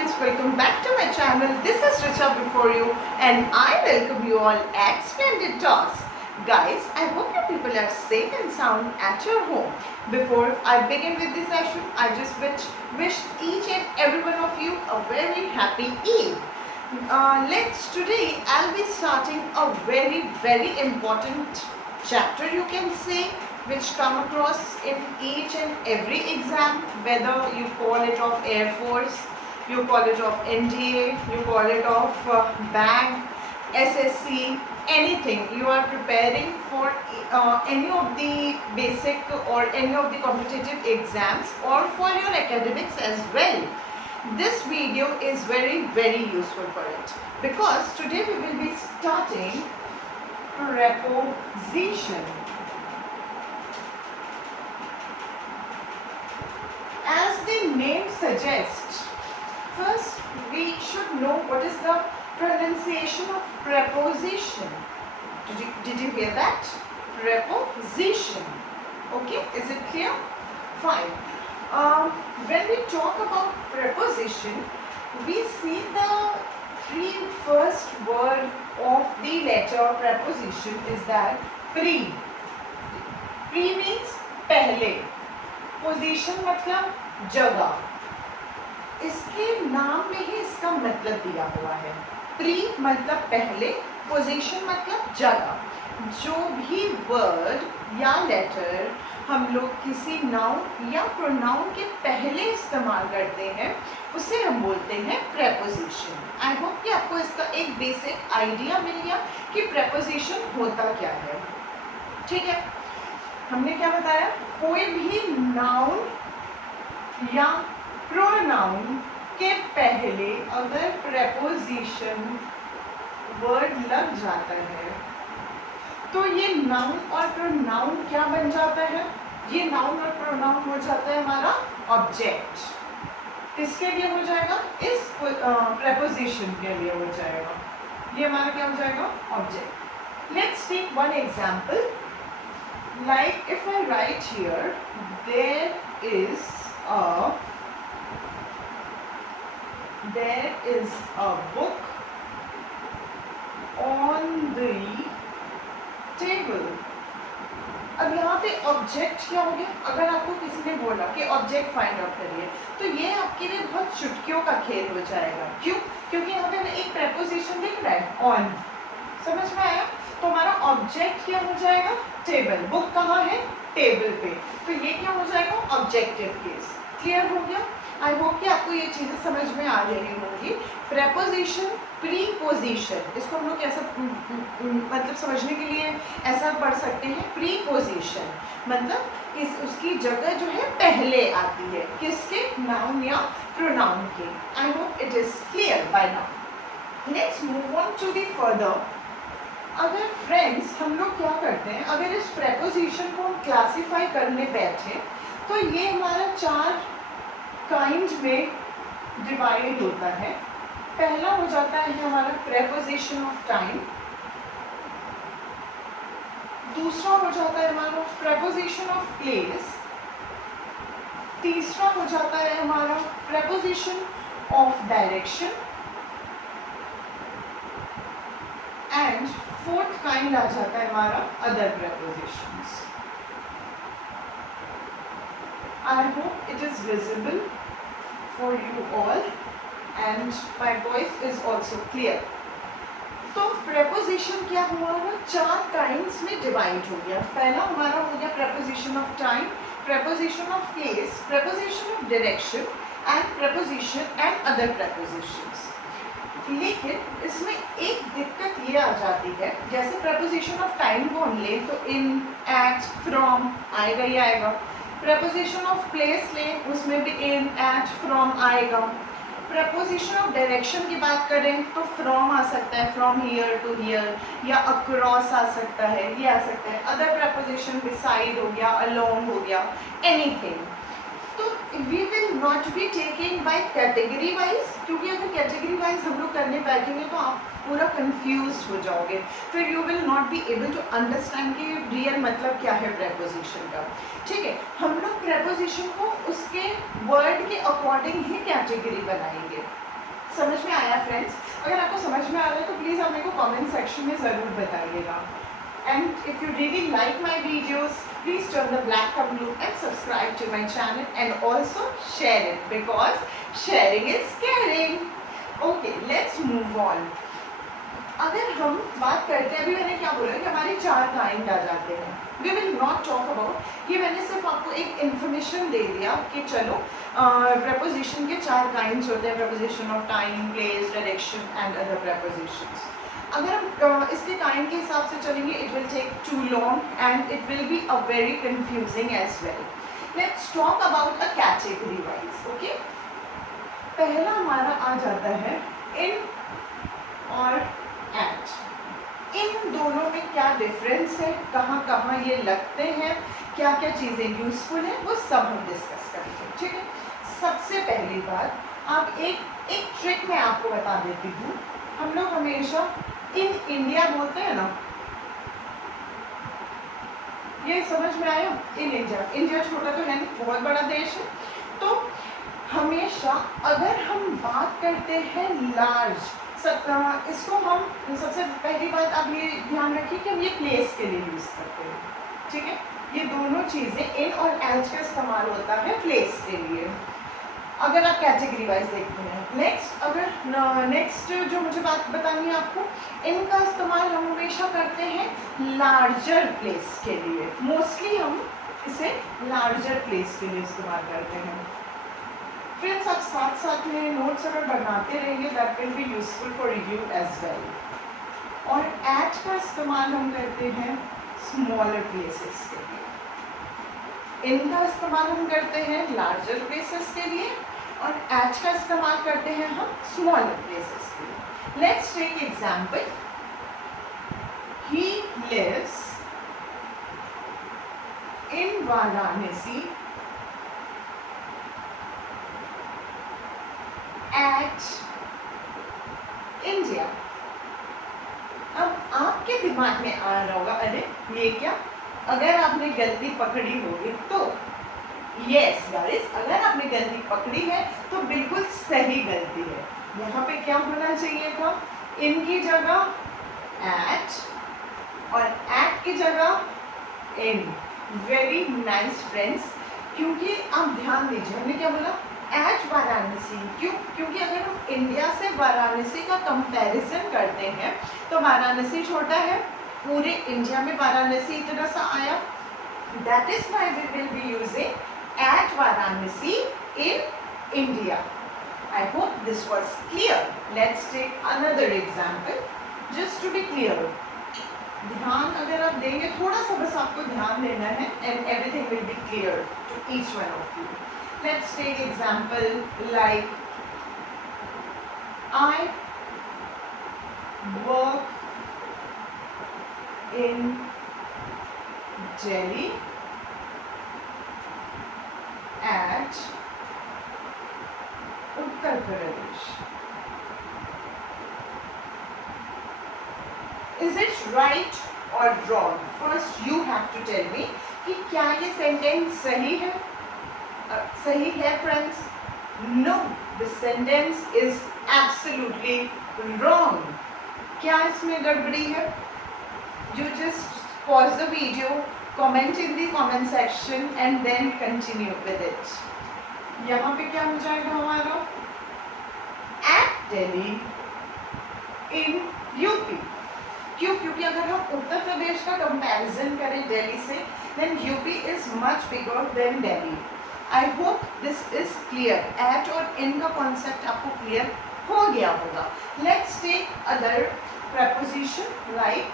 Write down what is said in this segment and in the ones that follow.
friends, welcome back to my channel. This is Richa before you and I welcome you all at Splendid Talks. Guys, I hope you people are safe and sound at your home. Before I begin with this session, I just wish each and every one of you a very happy Eid. Today I'll be starting a very important chapter, you can say, which come across in each and every exam, whether you call it of Air Force, you call it of NDA, you call it of BAG, SSC, anything. You are preparing for any of the basic or any of the competitive exams or for your academics as well. This video is very useful for it, because today we will be starting preposition. As the name suggests, first we should know what is the pronunciation of preposition. Did you hear that? Preposition. Okay, is it clear? Fine. When we talk about preposition, we see the first word of the letter preposition is that pre. Pre means पहले. Position मतलब जगह. इसके नाम में ही इसका मतलब दिया हुआ है. प्री मतलब पहले, पोजीशन मतलब जगह. जो भी वर्ड या लेटर हम लोग किसी नाउन या प्रोनाउन के पहले इस्तेमाल करते हैं, उसे हम बोलते हैं प्रेपोजिशन. आई होप कि आपको इसका एक बेसिक आइडिया मिल गया कि प्रेपोजिशन होता क्या है. ठीक है, हमने क्या बताया? कोई भी नाउन या प्रोनाउन के पहले अगर प्रेपोजिशन वर्ड लग जाता है तो ये नाउन और प्रोनाउन क्या बन जाता है? ये नाउन और प्रोनाउन हो जाता है हमारा ऑब्जेक्ट. किसके लिए हो जाएगा? इस प्रेपोजिशन के लिए हो जाएगा. ये हमारा क्या हो जाएगा? Object. Let's take one example. Like if I write here, there is a book on the table. अब यहाँ पे ऑब्जेक्ट क्या हो गया? अगर आपको किसी ने बोला कि ऑब्जेक्ट फाइंड आउट करिए, तो ये आपके लिए बहुत चुटकियों का खेल हो जाएगा. क्यों? क्योंकि यहाँ पे हमें एक प्रेपोजिशन दिख रहा है, ऑन. समझ में आया? तो हमारा ऑब्जेक्ट क्या हो जाएगा? टेबल. बुक कहाँ है? टेबल पे. तो ये क्या हो जाएगा? Objective case. क्लियर हो गया? आई होप कि आपको ये चीजें समझ में आ रही होंगी. प्रेपोजिशन, प्रीपोजिशन, इसको हम लोग कैसा मतलब समझने के लिए ऐसा पढ़ सकते हैं. प्रीपोजिशन मतलब उसकी जगह जो है पहले आती है. किसके? नाउन या प्रोनाउन के. I hope it is clear by now. Let's move on to the further. अगर फ्रेंड्स हम लोग क्या करते हैं, अगर इस प्रेपोजिशन को हम क्लासीफाई करने बैठे तो ये हमारा 4 काइंड में डिवाइड होता है. पहला हो जाता है हमारा प्रेपोजिशन ऑफ टाइम. दूसरा हो जाता है हमारा प्रेपोजिशन ऑफ प्लेस. तीसरा हो जाता है हमारा preposition of direction. And fourth kind आ जाता है हमारा other prepositions. I hope it is visible for you all and my voice is also clear. तो preposition क्या हुआ? 4 काइंड्स में डिवाइड हो गया. पहला हमारा हो गया preposition of time, preposition of place, preposition of direction and preposition and other prepositions. लेकिन इसमें एक दिक्कत ये आ जाती है, जैसे preposition of time को हम लें तो in, at, from आएगा ही आएगा. preposition of place लें, उसमें भी in, at, from आएगा. preposition of direction की बात करें तो from आ सकता है, from here to here, या across आ सकता है, ये आ सकता है. other preposition beside हो गया, along हो गया, anything. तो we will not be taking by category wise, क्योंकि अगर category wise हम लोग करने बैठेंगे तो आप पूरा कंफ्यूज हो जाओगे. फिर you will not be able to understand कि रियल मतलब क्या है प्रेपोजिशन का. ठीक है, हम लोग प्रेपोजिशन को उसके वर्ड के अकॉर्डिंग ही कैटेगरी बनाएंगे. समझ में आया फ्रेंड्स? अगर आपको समझ में आ रहा है तो प्लीज़ आप मेरे को कमेंट सेक्शन में ज़रूर बताइएगा. And if you really like my videos, please turn the black thumb loop and subscribe to my channel and also share it because sharing is caring. Okay, let's move on. अगर हम बात करते हैं, अभी मैंने क्या बोला कि हमारे 4 काइंड आ जाते हैं. We will not talk about, ये मैंने सिर्फ आपको एक इन्फॉर्मेशन दे दिया कि चलो प्रपोजिशन के 4 काइंड्स होते हैं, preposition of time, place, direction and other prepositions. अगर हम इसके काइंड के हिसाब से चलेंगे it will take too long and it will be a very confusing as well. Let's talk about a category wise. Okay, पहला हमारा आ जाता है इन और एट. इन दोनों में क्या डिफरेंस है, कहाँ कहाँ ये लगते हैं, क्या क्या चीज़ें यूजफुल हैं, वो सब हम डिस्कस करेंगे. ठीक है, सबसे पहली बात, आप एक ट्रिक मैं आपको बता देती हूँ. हम लोग हमेशा इन इंडिया बोलते हैं ना, ये समझ में आया? इन इंडिया, इंडिया छोटा तो है नहीं, बहुत बड़ा देश है. तो हमेशा अगर हम बात करते हैं लार्ज, इसको हम सबसे पहली बात आप ये ध्यान रखिए कि हम ये प्लेस के लिए यूज़ करते हैं. ठीक है, ये दोनों चीज़ें इन और एज का इस्तेमाल होता है प्लेस के लिए, अगर आप कैटेगरी वाइज देखते हैं. नेक्स्ट, अगर नेक्स्ट जो मुझे बात बतानी है आपको, इनका इस्तेमाल हम हमेशा करते हैं लार्जर प्लेस के लिए. मोस्टली हम इसे लार्जर प्लेस के लिए इस्तेमाल करते हैं. फ्रेंड्स, आप साथ साथ में नोट्स अगर बनाते रहेंगे that will be useful for you as well. और एट का इस्तेमाल हम करते हैं स्मॉलर प्लेसेस के लिए. इनका इस्तेमाल हम करते हैं लार्जर प्लेसेस के लिए और एट का इस्तेमाल करते हैं हम स्मॉलर प्लेसेस के लिए. Let's take example. He lives in Varanasi at India. अब आपके दिमाग में आ रहा होगा, अरे ये क्या, अगर आपने गलती पकड़ी होगी तो यस गाइस, अगर आपने गलती पकड़ी है तो बिल्कुल सही गलती है. यहाँ पे क्या होना चाहिए था, इनकी जगह एट और एट की जगह इन. वेरी नाइस फ्रेंड्स, क्योंकि आप ध्यान दीजिए हमने क्या बोला, एट वाराणसी. क्यों? क्योंकि अगर हम इंडिया से वाराणसी का कंपैरिजन करते हैं तो वाराणसी छोटा है, पूरे इंडिया में वाराणसी इतना सा आया. That is why we will be using at Varanasi in India. I hope this was clear. Let's take another example just to be clear. ध्यान अगर आप देंगे, थोड़ा सा बस आपको ध्यान देना है and everything will be clear to each one of you. Let's take example like I work in Delhi at Uttar Pradesh. Is it right or wrong? First you have to tell me कि क्या ये sentence सही है? सही है friends? No, the sentence is absolutely wrong. क्या इसमें गड़बड़ी है? You just pause the video, comment in the comment section and then continue with it. यहाँ पे क्या हो जाएगा हमारा, एट दिल्ली इन यूपी. क्यों? क्योंकि अगर हम उत्तर प्रदेश का कंपैरिजन करें दिल्ली से, then UP is much bigger than Delhi. I hope this is clear. At और इन का कॉन्सेप्ट आपको क्लियर हो गया होगा. Let's take other preposition like,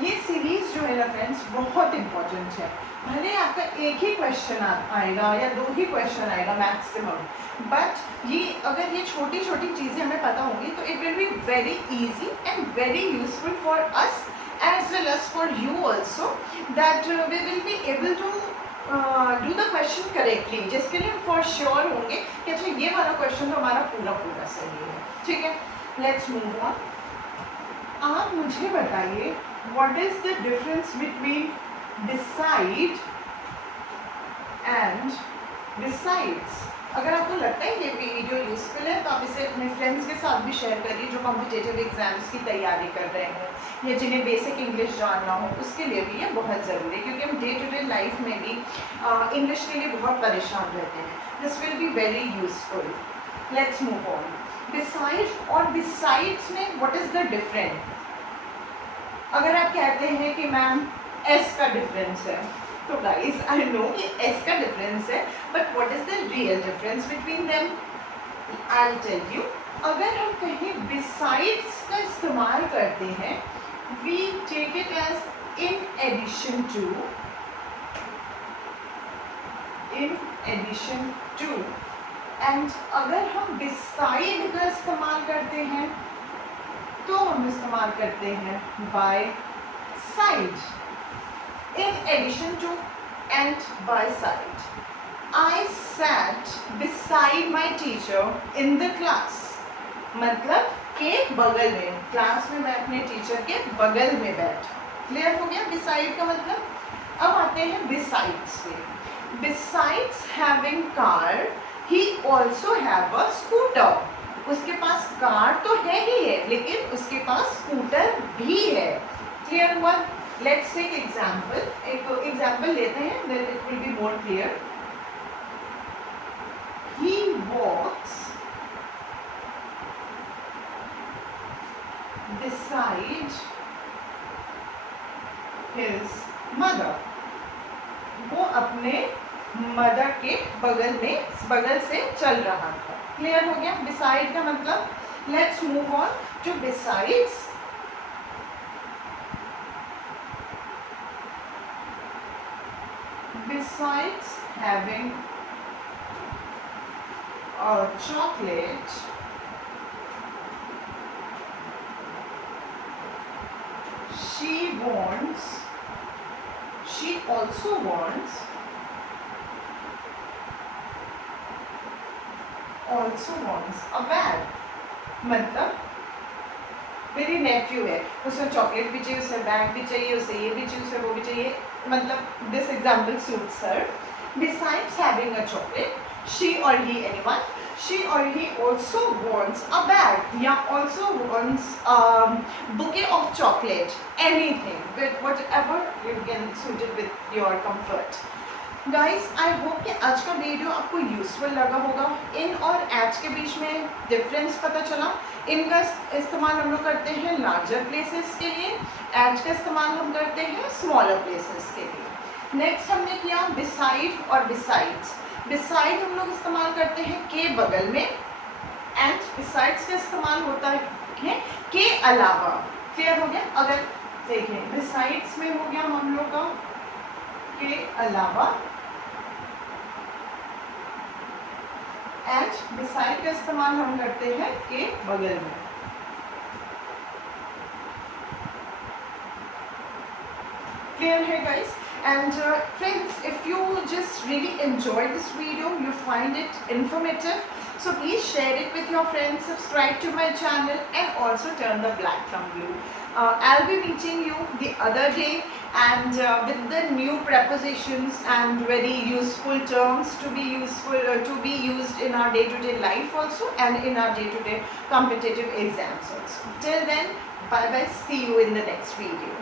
ये सीरीज जो है ना फ्रेंड्स बहुत इंपॉर्टेंट है. भले आपका एक ही क्वेश्चन आएगा या 2 ही क्वेश्चन आएगा मैक्सिमम, बट ये अगर ये छोटी छोटी चीज़ें हमें पता होंगी तो it will be very easy and very useful for us as well as for you also, that we will be able to do the question correctly, जिसके लिए हम फॉर श्योर होंगे कि अच्छा ये वाला क्वेश्चन तो हमारा पूरा पूरा सही है. ठीक है, लेट्स मूव ऑन. आप मुझे बताइए what is the difference between decide and decides. अगर आपको लगता है ये वीडियो यूज़फुल है तो आप इसे अपने फ्रेंड्स के साथ भी शेयर करिए जो कॉम्पिटिटिव एग्जाम्स की तैयारी कर रहे हैं या जिन्हें बेसिक इंग्लिश जानना हो, उसके लिए भी ये बहुत ज़रूरी है क्योंकि हम डे टू डे लाइफ में भी इंग्लिश के लिए बहुत परेशान रहते हैं. This will be very useful. Let's move on. Beside और बिसाइड्स में व्हाट इज़ द डिफरेंस? अगर आप कहते हैं कि मैम एस का डिफरेंस है, तो गाइस आई नो कि एस का डिफरेंस है, but what is the real difference between them? I will tell you. अगर हम कहीं बिसाइड्स का इस्तेमाल करते हैं, we take it as in addition to, in addition to. And अगर हम बिसाइड का इस्तेमाल करते हैं तो हम इस्तेमाल करते हैं by side. In addition to and by side. I sat beside my teacher in the class. मतलब के बगल में, क्लास में मैं अपने टीचर के बगल में बैठा. क्लियर हो गया beside का मतलब? अब आते हैं besides पे. Besides having car, he also have a scooter. उसके पास कार तो है ही है, लेकिन उसके पास स्कूटर भी है. क्लियर हुआ? Let's take example. एक एग्जाम्पल लेते हैं, then it will be more clear. He walks beside his mother. वो अपने मदर के बगल से चल रहा था. क्लियर हो गया? beside का मतलब. Let's move on to besides. Besides having a chocolate, she also wants a bag. मतलब मेरी नेफ्यू है, उसे चॉकलेट भी चाहिए, उसे बैग भी चाहिए, उसे ये भी चाहिए, उसे वो भी चाहिए. मतलब this example suits her. Besides having a chocolate, she or he, anyone, she or he also wants a bag, या also wants a bouquet of chocolate, anything with whatever you can suit it with your comfort. Guys I hope कि आज का video आपको useful लगा होगा. इन और H के बीच में डिफरेंस पता चला. इनका इस्तेमाल हम लोग करते हैं लार्जर प्लेसेस के लिए, एच का इस्तेमाल हम करते हैं स्मॉलर प्लेसेस के लिए. नेक्स्ट हमने किया बिसाइड और बिसाइड्स. बिसाइड हम लोग इस्तेमाल करते हैं के बगल में, एंड बिसाइड्स का इस्तेमाल होता है के अलावा. क्लियर हो गया? अगर देखें बिसाइड्स में हो गया हम लोग का के अलावा, एंड बिसाइड का इस्तेमाल हम करते हैं के बगल में. Clear है guys? And friends, if you just really enjoyed this video, you find it informative, so please share it with your friends, subscribe to my channel, and also turn the black thumb blue. I'll be meeting you the other day, and with the new prepositions and very useful terms to be used in our day-to-day life also, and in our day-to-day competitive exams also. Till then, bye bye. See you in the next video.